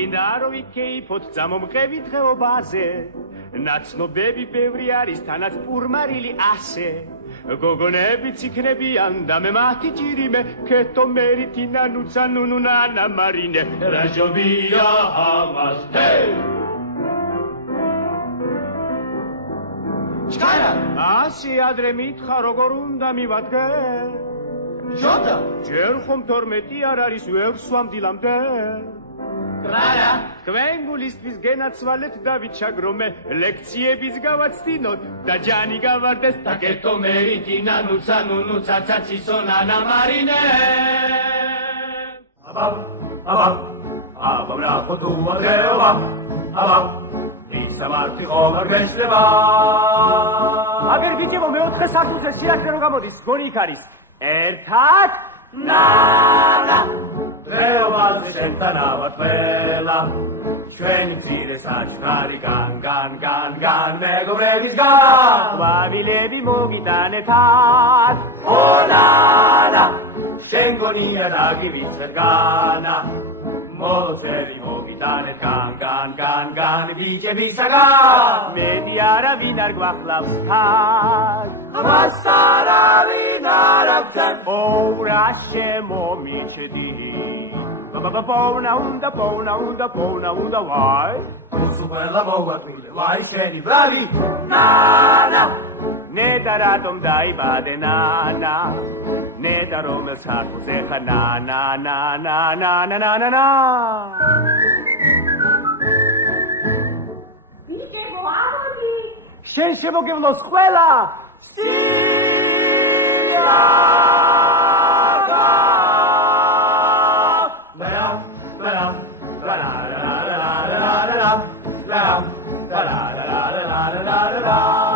მინდა რომ ვიქეიფოთ ძამომყევი დღეობაზე ნაცნობები ბევრი არის თანაც პურმარილი ასე გოგონებიც იქნებიან და მე მათი ჭირიმე ქეთო მერიtina nuța nununana marine რაჟობია ამას ჩქარა ასე ადრე მითხა როგორ უნდა მივადგე ჟოდა ჯერ ხომ 12 არ არის ვერ სვამდილამდე კრარა თქვენ გულისთვის გენაცვალეთ და ვიჩაგრომე ლექციების გავაცდინოთ და ჯანი გავარდეს და კეთო მერიtina nuța nunuța ცაცისონანა მარინე აბა ბრახო თუ მოდეობა აბა ისამართი ხომარ გეშლება აგერ გიჭებო მეოთხე სართულზე სიახლე რო გამოდის გონი იქ არის ერთად ნანა რეობაზე შენთანავად ყველა ჩვენი მცირე საჩქარი გან მეგობრებისგან ყვავილები მოგიტანეთად ონანა შენ გონია დაგივიცეთ განა მოლოცელი მოგიტანეთ გან ბიჭებისაგან მედი არავინ არ გვახლავს თან ამას არავინ არ აქვს ოვრა შემომიჩდი პოვნა უნდა ვაი უსუ ყველა მოვაკვირდე ვაი შენი ბრავი ნანა ნეტა რატომ დაიბადე ნანა ნეტა რომელ სახლზე ხარ ნანა ვიკებო ამოდი შენ შემოგევლოს ყველა სიადა la la la la la la la la la la la la la la